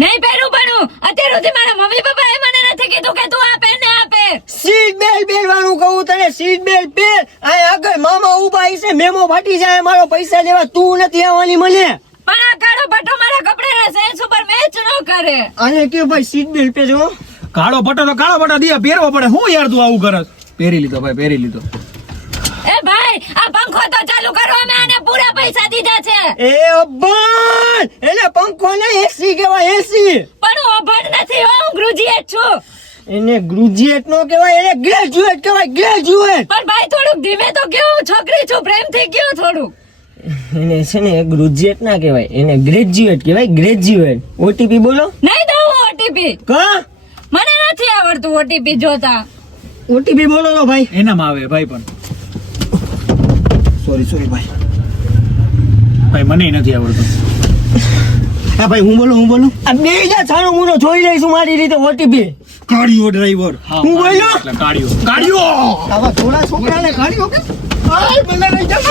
નહીં પહેરું પણ અત્યાર સુધી મારા મમ્મી પપ્પા એ મને નથી કીધું કે તું આ પહેરને આપે. સીટ બેલ્ટ પહેરવાનું કહું તને, સીટ બેલ્ટ પહેર. આ આગળ મામા ઊભા છે, મેમો ફાટી જાય મારો, પૈસા લેવા તું નથી આવવાની મને. પણ આ કાળો ભટ્ટો મારા કપડાના સેન્સ ઉપર મેચ ન કરે. આને કે ભાઈ સીટ બેલ્ટ પહેરજો. કાળો પટ્ટો તો કાળો પટ્ટો દિયા પહેરવો પડે. હું યાર તું આવું કરસ? પહેરી લીધો ભાઈ, પહેરી લીધો. એ ભાઈ આ પંખો તો ચાલુ કરો, અમે આને પૂરા પૈસા દીધા છે. એ અબ્બા, એને પંખો ને એસી કહેવાય, એસી. પણ હું અભણ નથી હો, હું ગ્રેજ્યુએટ છું. એને ગ્રેજ્યુએટ નો કહેવાય, એને ગ્રેજ્યુએટ કહેવાય, ગ્રેજ્યુએટ. પણ ભાઈ થોડુંક ધીમે તો કેવું, હું છોકરી છું, પ્રેમથી કયો થોડુંક. એને છે ને ગ્રેજ્યુએટ ના કહેવાય, એને ગ્રેજ્યુએટ કહેવાય, ગ્રેજ્યુએટ. ઓટીપી બોલો. નહીં દઉં ઓટીપી, કા મને નથી આવડતું ઓટીપી જોતા. ઓટીપી બોલો તો ભાઈ. એનામાં આવે ભાઈ. પણ સોરી ભાઈ. ભાઈ મને નથી આવડતું. હા ભાઈ હું બોલું. આ બે હજાર છાણું હું જોઈ લઈશું મારી રીતે ઓટીપી. કાળિયો ડ્રાઈવર. હું બોલ્યો? એટલે કાળિયો. આવા થોડા છોકરાને કાઢ્યો કે? મને લઈ જા.